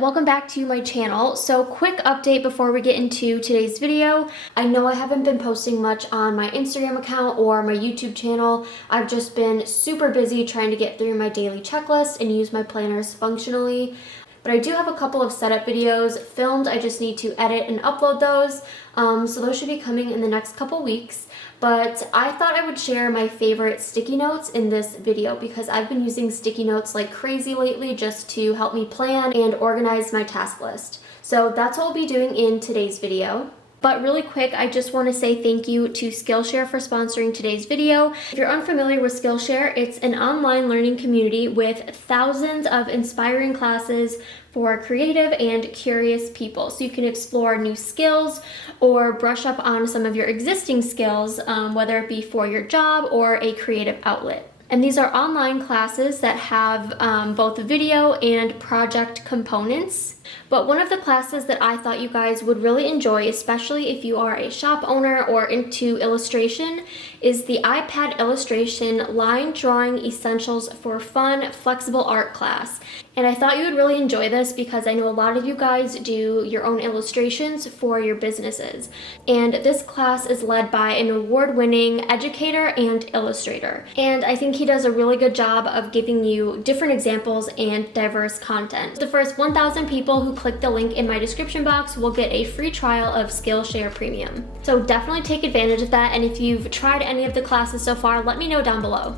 welcome back to my channel. So quick update before we get into today's video. I know I haven't been posting much on my Instagram account or my YouTube channel. I've just been super busy trying to get through my daily checklist and use my planners functionally. But I do have a couple of setup videos filmed. I just need to edit and upload those. So those should be coming in the next couple weeks. But I thought I would share my favorite sticky notes in this video because I've been using sticky notes like crazy lately just to help me plan and organize my task list. So that's what we'll be doing in today's video. But really quick, I just want to say thank you to Skillshare for sponsoring today's video. If you're unfamiliar with Skillshare, it's an online learning community with thousands of inspiring classes for creative and curious people. So you can explore new skills or brush up on some of your existing skills, whether it be for your job or a creative outlet. And these are online classes that have both video and project components. But one of the classes that I thought you guys would really enjoy, especially if you are a shop owner or into illustration, is the iPad Illustration Line Drawing Essentials for Fun Flexible Art class. And I thought you would really enjoy this because I know a lot of you guys do your own illustrations for your businesses. And this class is led by an award-winning educator and illustrator. And I think he does a really good job of giving you different examples and diverse content. The first 1,000 people who click the link in my description box will get a free trial of Skillshare Premium. So definitely take advantage of that, and if you've tried any of the classes so far, let me know down below.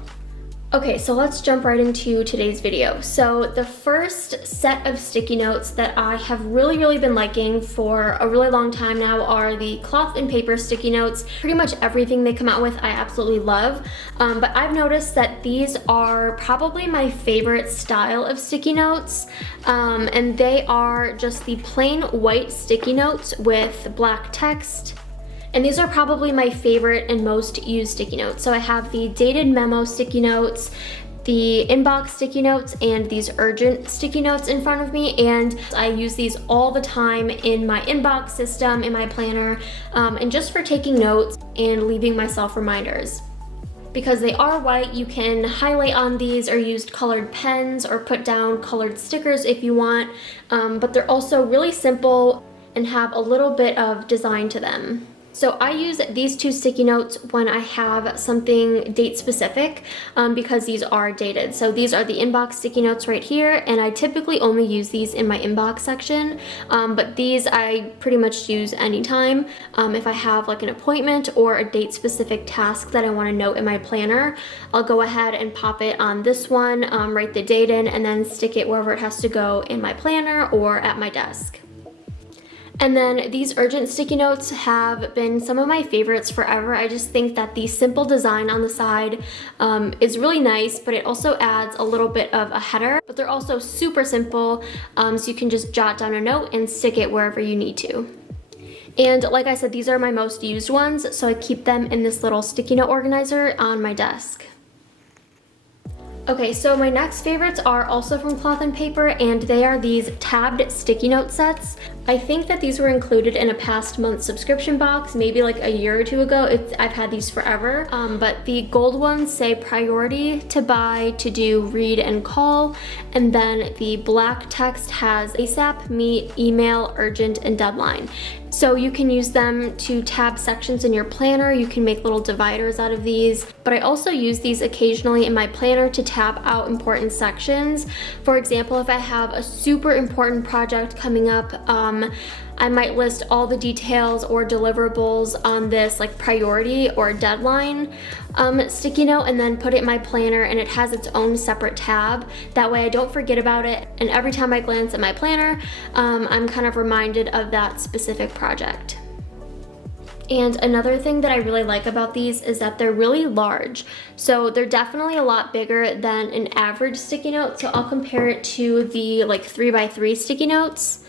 Okay, so let's jump right into today's video. So the first set of sticky notes that I have really been liking for a really long time now are the cloth and paper sticky notes. Pretty much everything they come out with I absolutely love, but I've noticed that these are probably my favorite style of sticky notes, and they are just the plain white sticky notes with black text. And these are probably my favorite and most used sticky notes. So I have the dated memo sticky notes, the inbox sticky notes, and these urgent sticky notes in front of me. And I use these all the time in my inbox system, in my planner, and just for taking notes and leaving myself reminders. Because they are white, you can highlight on these or use colored pens or put down colored stickers if you want. But they're also really simple and have a little bit of design to them. So I use these two sticky notes when I have something date specific because these are dated. So these are the inbox sticky notes right here, and I typically only use these in my inbox section, but these I pretty much use anytime. If I have like an appointment or a date specific task that I want to note in my planner, I'll go ahead and pop it on this one, write the date in, and then stick it wherever it has to go in my planner or at my desk. And then these urgent sticky notes have been some of my favorites forever. I just think that the simple design on the side is really nice, but it also adds a little bit of a header. But they're also super simple, so you can just jot down a note and stick it wherever you need to. And like I said, these are my most used ones, so I keep them in this little sticky note organizer on my desk. Okay, so my next favorites are also from Cloth and Paper, and they are these tabbed sticky note sets. I think that these were included in a past month subscription box, maybe like a year or two ago. I've had these forever, but the gold ones say priority, to buy, to do, read, and call, and then the black text has ASAP, meet, email, urgent, and deadline. So you can use them to tab sections in your planner. You can make little dividers out of these, but I also use these occasionally in my planner to tab out important sections. For example, if I have a super important project coming up, I might list all the details or deliverables on this like priority or deadline sticky note and then put it in my planner, and it has its own separate tab. That way I don't forget about it, and every time I glance at my planner, I'm kind of reminded of that specific project. And another thing that I really like about these is that they're really large. So they're definitely a lot bigger than an average sticky note. So I'll compare it to the like 3x3 sticky notes.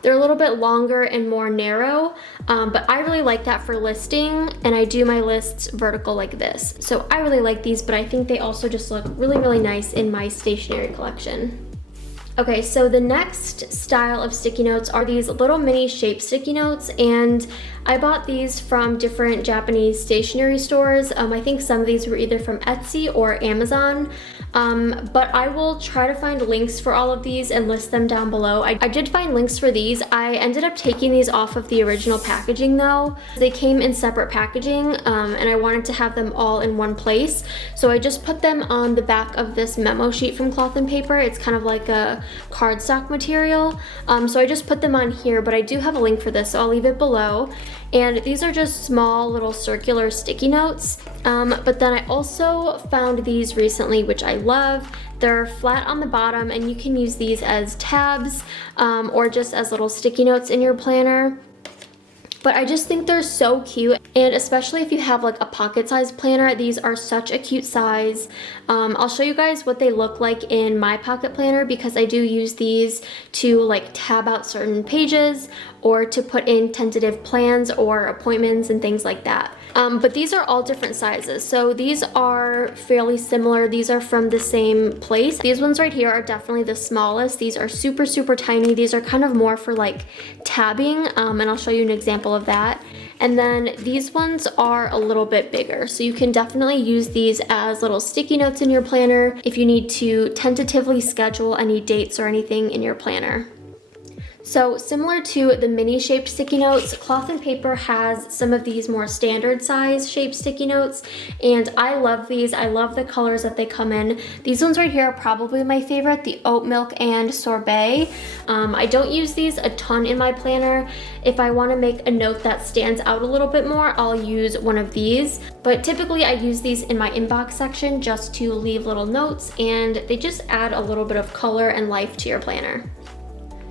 They're a little bit longer and more narrow, but I really like that for listing, and I do my lists vertical like this. So I really like these, but I think they also just look really nice in my stationery collection. Okay, so the next style of sticky notes are these little mini shape sticky notes, and I bought these from different Japanese stationery stores. I think some of these were either from Etsy or Amazon, but I will try to find links for all of these and list them down below. I did find links for these. I ended up taking these off of the original packaging though. They came in separate packaging, and I wanted to have them all in one place, so I just put them on the back of this memo sheet from Cloth and Paper. It's kind of like a cardstock material, so I just put them on here, but I do have a link for this, so I'll leave it below. And these are just small little circular sticky notes, but then I also found these recently, which I love. They're flat on the bottom, and you can use these as tabs or just as little sticky notes in your planner. But I just think they're so cute, and especially if you have like a pocket-sized planner, these are such a cute size. I'll show you guys what they look like in my pocket planner, because I do use these to like tab out certain pages or to put in tentative plans or appointments and things like that. But these are all different sizes, so these are fairly similar. These are from the same place. These ones right here are definitely the smallest. These are super, super tiny. These are kind of more for like tabbing, and I'll show you an example of that. And then these ones are a little bit bigger, so you can definitely use these as little sticky notes in your planner if you need to tentatively schedule any dates or anything in your planner. So similar to the mini shaped sticky notes, Cloth and Paper has some of these more standard size shaped sticky notes, and I love these. I love the colors that they come in. These ones right here are probably my favorite, the oat milk and sorbet. I don't use these a ton in my planner. If I want to make a note that stands out a little bit more, I'll use one of these, but typically I use these in my inbox section just to leave little notes, and they just add a little bit of color and life to your planner.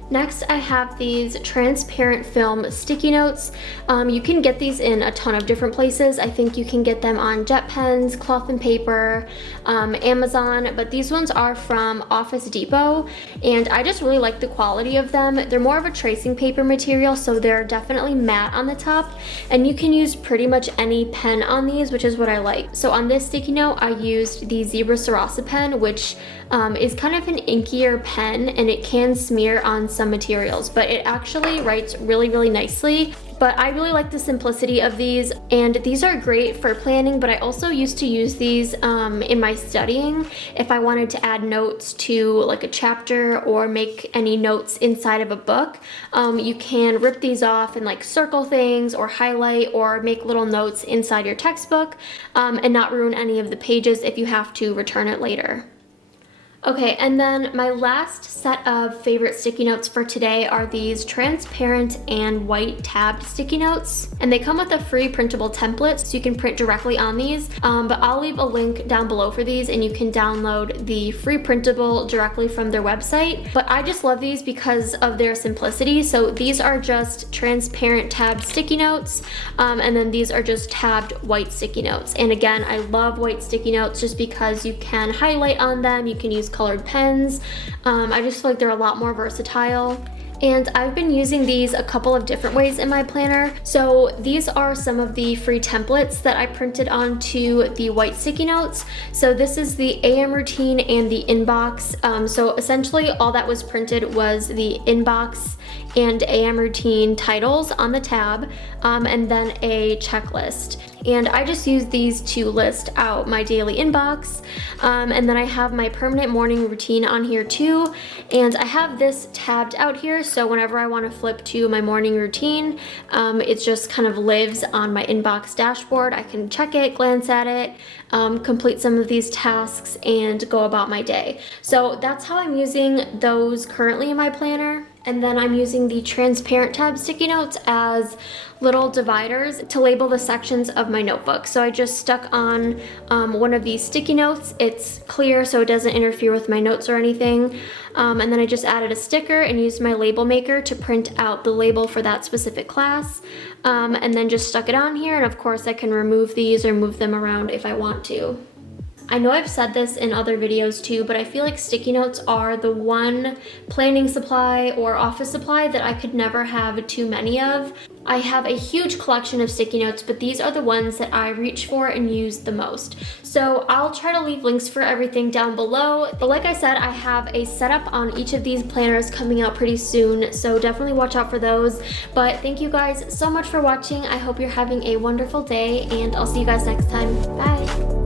Next, I have these transparent film sticky notes. You can get these in a ton of different places. I think you can get them on Jet Pens, Cloth and Paper, Amazon, but these ones are from Office Depot, and I just really like the quality of them. They're more of a tracing paper material, so they're definitely matte on the top, and you can use pretty much any pen on these, which is what I like. So on this sticky note, I used the Zebra Sarasa pen, which is kind of an inkier pen, and it can smear on some materials, but it actually writes really, really nicely. But I really like the simplicity of these, and these are great for planning, but I also used to use these in my studying if I wanted to add notes to like a chapter or make any notes inside of a book. You can rip these off and like circle things or highlight or make little notes inside your textbook, and not ruin any of the pages if you have to return it later. Okay, and then my last set of favorite sticky notes for today are these transparent and white tabbed sticky notes. And they come with a free printable template, so you can print directly on these. But I'll leave a link down below for these, and you can download the free printable directly from their website. But I just love these because of their simplicity. So these are just transparent tabbed sticky notes, and then these are just tabbed white sticky notes. And again, I love white sticky notes just because you can highlight on them, you can use colored pens. I just feel like they're a lot more versatile. And I've been using these a couple of different ways in my planner. So these are some of the free templates that I printed onto the white sticky notes. So this is the AM routine and the inbox. So essentially all that was printed was the inbox and AM routine titles on the tab, and then a checklist. And I just use these to list out my daily inbox. And then I have my permanent morning routine on here too. And I have this tabbed out here, so whenever I want to flip to my morning routine, it just kind of lives on my inbox dashboard. I can check it, glance at it, complete some of these tasks, and go about my day. So that's how I'm using those currently in my planner. And then I'm using the transparent tab sticky notes as little dividers to label the sections of my notebook. So I just stuck on one of these sticky notes. It's clear so it doesn't interfere with my notes or anything. And then I just added a sticker and used my label maker to print out the label for that specific class. And then just stuck it on here, and of course I can remove these or move them around if I want to. I know I've said this in other videos too, but I feel like sticky notes are the one planning supply or office supply that I could never have too many of. I have a huge collection of sticky notes, but these are the ones that I reach for and use the most. So I'll try to leave links for everything down below. But like I said, I have a setup on each of these planners coming out pretty soon, so definitely watch out for those. But thank you guys so much for watching. I hope you're having a wonderful day, and I'll see you guys next time. Bye.